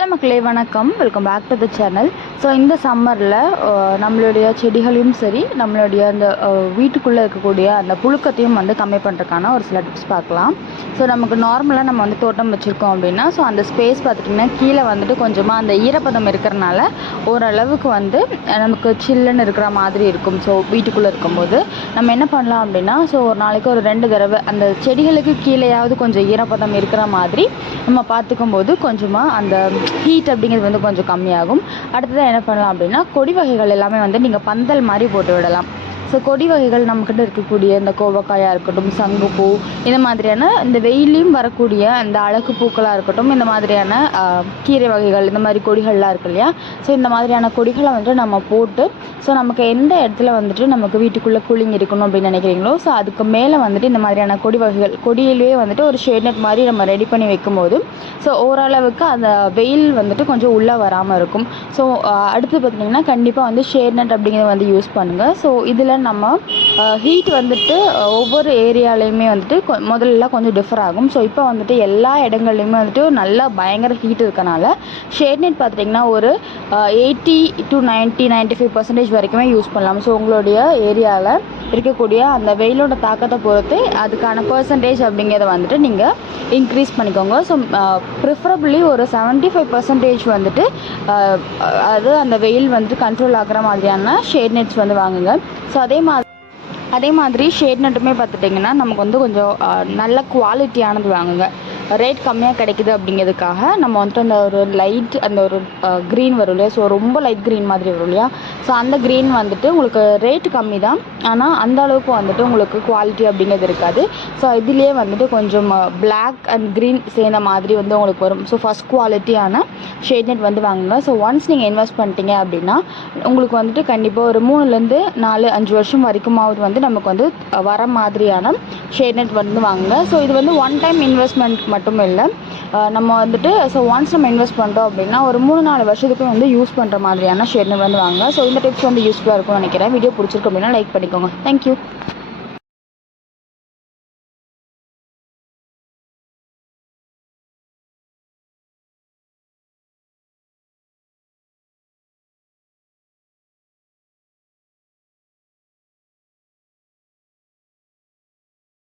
Hello மக்களே வணக்கம். Welcome back to the channel so இந்த சம்மரில் uh, நம்மளுடைய செடிகளையும் சரி நம்மளுடைய அந்த uh, வீட்டுக்குள்ளே இருக்கக்கூடிய அந்த புழுக்கத்தையும் வந்து கம்மி பண்ணுறதுக்கான ஒரு சில டிப்ஸ் பார்க்கலாம். ஸோ நமக்கு நார்மலாக நம்ம வந்து தோட்டம் வச்சுருக்கோம் அப்படின்னா ஸோ அந்த ஸ்பேஸ் பார்த்துட்டிங்கன்னா கீழே வந்துட்டு கொஞ்சமாக அந்த ஈரப்பதம் இருக்கிறனால ஓரளவுக்கு வந்து நமக்கு சில்லுன்னு இருக்கிற மாதிரி இருக்கும். ஸோ வீட்டுக்குள்ளே இருக்கும்போது நம்ம என்ன பண்ணலாம் அப்படின்னா ஸோ ஒரு நாளைக்கு ஒரு ரெண்டு தடவை அந்த செடிகளுக்கு கீழேயாவது கொஞ்சம் ஈரப்பதம் இருக்கிற மாதிரி நம்ம பார்த்துக்கும் போது கொஞ்சமாக அந்த ஹீட் அப்படிங்கிறது வந்து கொஞ்சம் கம்மியாகும். அடுத்தது என்ன பண்ணலாம் அப்படின்னா கொடி வகைகள் எல்லாமே வந்து நீங்கள் பந்தல் மாதிரி போட்டு விடலாம். ஸோ கொடி வகைகள் நம்மக்கிட்ட இருக்கக்கூடிய இந்த கோவக்காயாக இருக்கட்டும் சங்குப்பூ இந்த மாதிரியான இந்த வெயிலையும் வரக்கூடிய இந்த அழகு பூக்களாக இருக்கட்டும் இந்த மாதிரியான கீரை வகைகள் இந்த மாதிரி கொடிகள்லாம் இருக்கு இல்லையா? ஸோ இந்த மாதிரியான கொடிகளை வந்துட்டு நம்ம போட்டு ஸோ நமக்கு எந்த இடத்துல வந்துட்டு நமக்கு வீட்டுக்குள்ளே கூலிங் இருக்கணும் அப்படின்னு நினைக்கிறீங்களோ ஸோ அதுக்கு மேலே வந்துட்டு இந்த மாதிரியான கொடி வகைகள் கொடியிலேயே வந்துட்டு ஒரு ஷேட் மாதிரி நம்ம ரெடி பண்ணி வைக்கும்போது ஸோ ஓரளவுக்கு அந்த வெயில் வந்துட்டு கொஞ்சம் உள்ளே வராமல் இருக்கும். ஸோ அடுத்து பார்த்தீங்கன்னா கண்டிப்பாக வந்து ஷேட் அப்படிங்கிறத வந்து யூஸ் பண்ணுங்கள் ஸோ இதில் நம்ம ஹீட் வந்துட்டு ஒவ்வொரு ஏரியாலையுமே வந்துட்டு கொ- கொஞ்சம் டிஃபர் ஆகும். ஸோ இப்போ வந்துட்டு எல்லா இடங்கள்லையுமே வந்துட்டு நல்லா பயங்கர ஹீட் இருக்கனால ஷேட் நெட் பார்த்துட்டிங்கன்னா ஒரு எயிட்டி டு 90 95% ஃபைவ் பர்சன்டேஜ் வரைக்குமே யூஸ் பண்ணலாம். ஸோ உங்களுடைய ஏரியாவில் இருக்கக்கூடிய அந்த வெயிலோட தாக்கத்தை பொறுத்து அதுக்கான பர்சன்டேஜ் அப்படிங்கிறத வந்துட்டு நீங்கள் இன்க்ரீஸ் பண்ணிக்கோங்க. ஸோ ப்ரிஃபரபிளி ஒரு 75% ஃபைவ் பர்சன்டேஜ் வந்துட்டு அது அந்த வெயில் வந்துட்டு கண்ட்ரோல் ஆகிற மாதிரியான ஷேட் நெட்ஸ் வந்து வாங்குங்க. ஸோ அதே மாதிரி அதே மாதிரி ஷேட் நட்டுமே பார்த்துட்டிங்கன்னா நமக்கு வந்து கொஞ்சம் நல்ல குவாலிட்டியானது வாங்குங்க. ரேட் கம்மியாக கிடைக்குது அப்படிங்கிறதுக்காக நம்ம வந்துட்டு அந்த ஒரு லைட் அந்த ஒரு க்ரீன் வரும் இல்லையா? ஸோ ரொம்ப லைட் க்ரீன் மாதிரி வரும் இல்லையா? ஸோ அந்த க்ரீன் வந்துட்டு உங்களுக்கு ரேட் கம்மி தான் ஆனால் அந்த அளவுக்கு வந்துட்டு உங்களுக்கு குவாலிட்டி அப்படிங்கிறது இருக்காது. ஸோ இதுலேயே வந்துட்டு கொஞ்சம் பிளாக் அண்ட் க்ரீன் சேர்ந்த மாதிரி வந்து உங்களுக்கு வரும். ஸோ ஃபஸ்ட் குவாலிட்டியான ஷேட் நெட் வந்து வாங்குங்க. ஸோ ஒன்ஸ் நீங்கள் இன்வெஸ்ட் பண்ணிட்டீங்க அப்படின்னா உங்களுக்கு வந்துட்டு கண்டிப்பாக ஒரு மூணுலேருந்து நாலு அஞ்சு வருஷம் வரைக்குமாவது வந்து நமக்கு வந்து வர மாதிரியான ஷேட் நெட் வந்து வாங்குங்க. ஸோ இது வந்து ஒன் டைம் இன்வெஸ்ட்மெண்ட் மட்டும் மட்டும் இல்லை நம்ம வந்துட்டு ஸோ ஒன்ஸ் நம்ம இன்வெஸ்ட் பண்ணுறோம் அப்படின்னா ஒரு மூணு நாலு வருஷத்துக்கு வந்து யூஸ் பண்ணுற மாதிரியான ஷேர்னு வந்து வாங்க ஸோ இந்த டிப்ஸ் வந்து யூஸ்ஃபுல்லாக இருக்கும்னு நினைக்கிறேன். வீடியோ பிடிச்சிருக்கு அப்படின்னா லைக் பண்ணிக்கோங்க. தேங்க்யூ